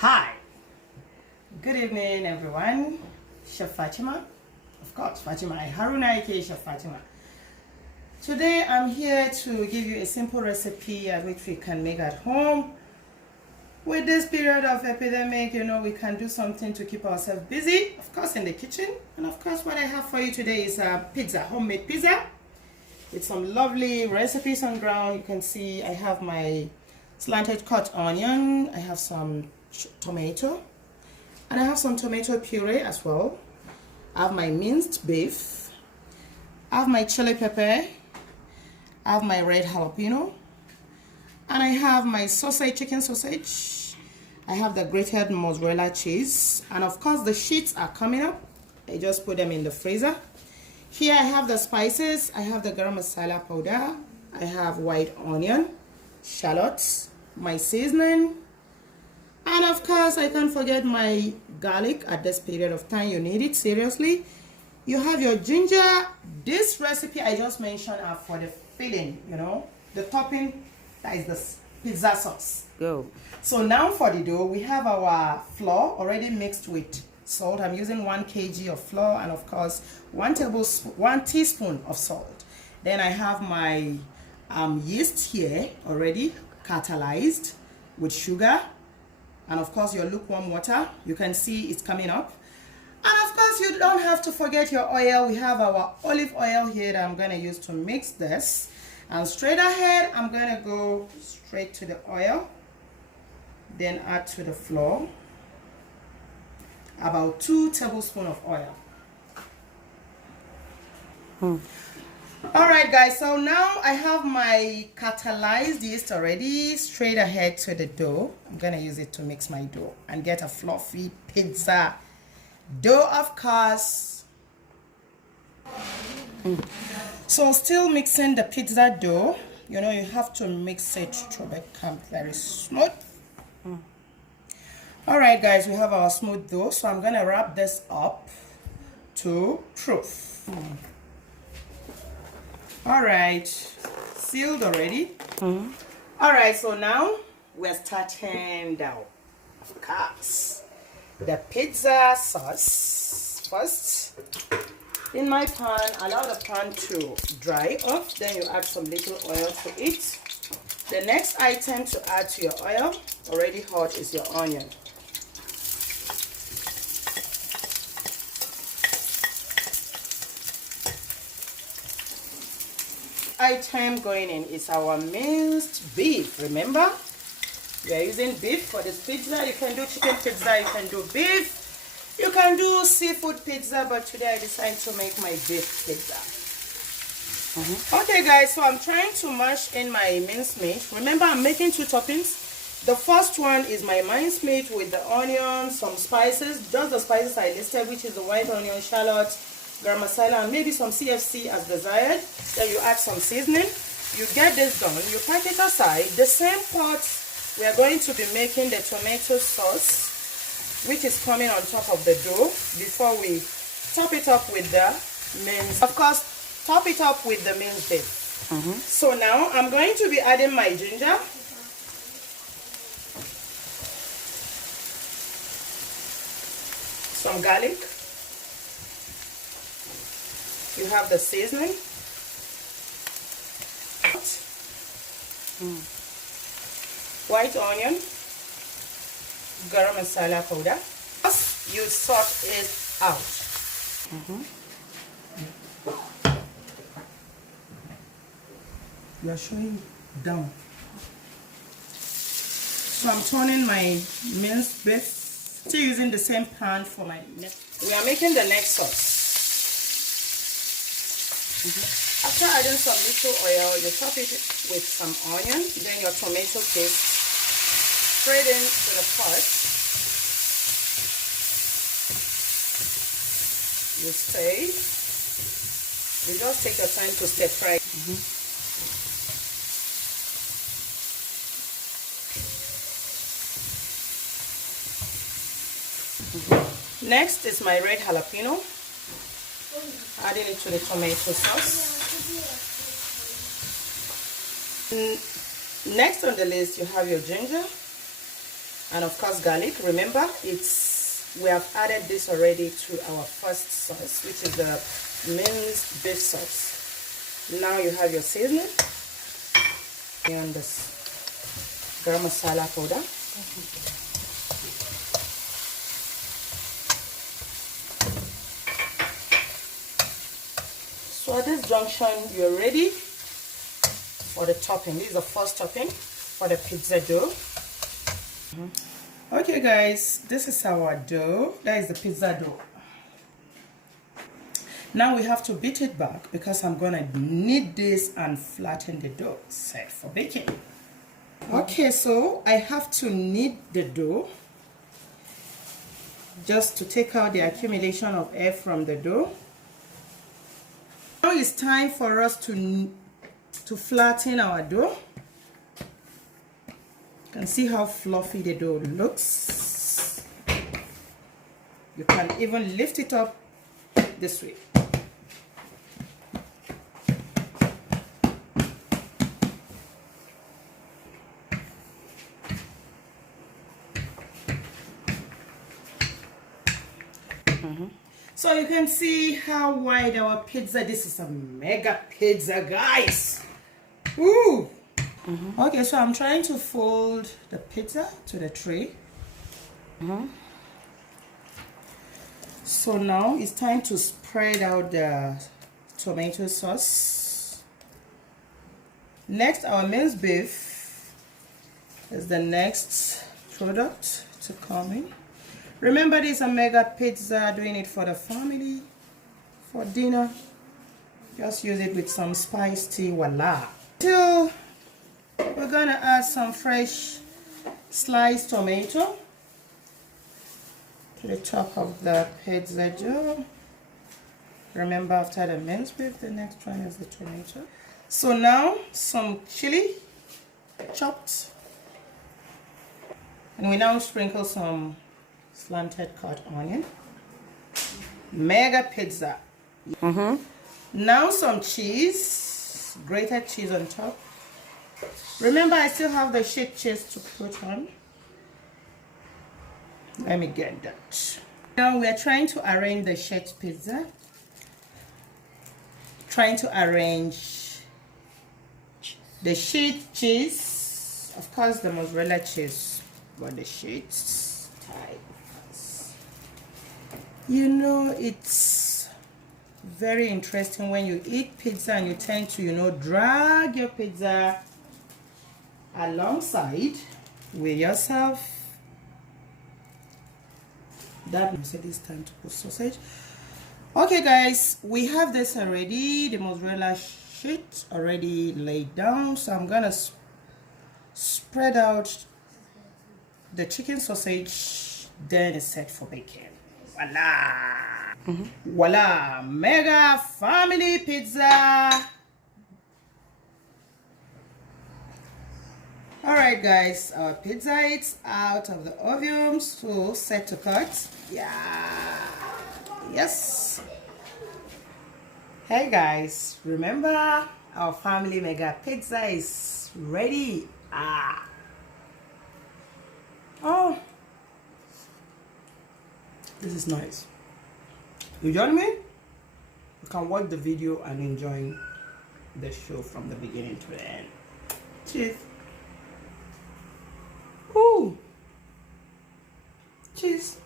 Hi, good evening everyone. Chef Fatima, of course Fatima Haruna aka Chef Fatima. Today I'm here to give you a simple recipe which we can make at home. With this period of epidemic, we can do something to keep ourselves busy, of course in the kitchen. And of course what I have for you today is a pizza, homemade pizza with some lovely recipes on ground. You can see I have my slanted cut onion, I have some tomato, and I have some tomato puree as well. I have my minced beef, I have my chili pepper, I have my red jalapeno, and I have my sausage, chicken sausage. I have the grated mozzarella cheese, and of course the sheets are coming up. I just put them in the freezer. Here I have the spices. I have the garam masala powder, I have white onion, shallots, my seasoning, and of course I can't forget my garlic. At this period of time you need it seriously. You have your ginger. This recipe I just mentioned are for the filling, the topping, that is the pizza sauce. Go. So now for the dough, we have our flour already mixed with salt. I'm using 1 kg of flour, and of course 1 teaspoon of salt. Then I have my yeast here already catalyzed with sugar, and of course your lukewarm water. You can see it's coming up. And of course you don't have to forget your oil. We have our olive oil here that I'm going to use to mix this. And straight ahead, I'm going to go straight to the oil, then add to the flour about 2 tablespoons of oil. Alright guys, so now I have my catalyzed yeast already. Straight ahead to the dough. I'm going to use it to mix my dough and get a fluffy pizza dough, of course. So still mixing the pizza dough. You have to mix it to become very smooth. Alright guys, we have our smooth dough, so I'm gonna wrap this up to proof. Alright, sealed already. Alright, so now we're starting down. Of course, the pizza sauce first. In my pan, allow the pan to dry off, then you add some little oil to it. The next item to add to your oil, already hot, is your onion. Item going in is our minced beef. Remember, we are using beef for this pizza. You can do chicken pizza, you can do beef, you can do seafood pizza, but today I decided to make my beef pizza. Okay guys, so I'm trying to mash in my minced meat. Remember, I'm making 2 toppings. The first one is my minced meat with the onion, some spices, just the spices I listed, which is the white onion, shallot, garam masala, and maybe some CFC as desired. Then you add some seasoning. You get this done, you pack it aside. The same pot, we are going to be making the tomato sauce, which is coming on top of the dough, before we top it up with the minced. Of course, top it up with the minced beef. So now I'm going to be adding my ginger, some garlic. You have the seasoning, white onion, garam masala powder. You sort it out. You are showing down. So I'm turning my minced beef, still using the same pan for my next. We are making the next sauce. After adding some little oil, you top it with some onion, then your tomato paste straight into the pot. You stir. You just take your time to stir fry. Next is my red jalapeno. Adding it to the tomato sauce. Next on the list, you have your ginger. and of course garlic. Remember, we have added this already to our first sauce, which is the minced beef sauce. Now you have your seasoning and this garam masala powder. So at this junction, you're ready for the topping. This is the first topping for the pizza dough. Okay guys, this is our dough. That is the pizza dough. Now we have to beat it back because I'm gonna knead this and flatten the dough set for baking. Okay, so I have to knead the dough just to take out the accumulation of air from the dough. Now it's time for us to flatten our dough. You can see how fluffy the dough looks. You can even lift it up this way. So you can see how wide our pizza. This is a mega pizza, guys. Woo! Okay, so I'm trying to fold the pizza to the tray. So now it's time to spread out the tomato sauce. Next, our minced beef is the next product to come in. Remember, this is a mega pizza, doing it for the family, for dinner. Just use it with some spiced tea, voila. So we're gonna add some fresh sliced tomato to the top of the pizza dough. Remember, after the minced beef, the next one is the tomato. So now some chili chopped, and we now sprinkle some slanted cut onion. Mega pizza. Now some cheese, grated cheese on top. Remember, I still have the sheet cheese to put on. Let me get that. Now we are trying to arrange the sheet pizza. Trying to arrange the sheet cheese, of course the mozzarella cheese, but the sheets type. You know, it's very interesting when you eat pizza and you tend to, you know, drag your pizza alongside with yourself. That means it is time to put sausage. Okay guys, we have this already, the mozzarella sheet already laid down, so I'm gonna spread out the chicken sausage, then it's set for baking. Voila! Voila! Mega family pizza! Alright guys, our pizza is out of the oven, so set to cut. Yeah! Yes! Hey guys, remember our family mega pizza is ready. Oh! This is nice. You join me? You can watch the video and enjoy the show from the beginning to the end. Cheers. Ooh. Cheers.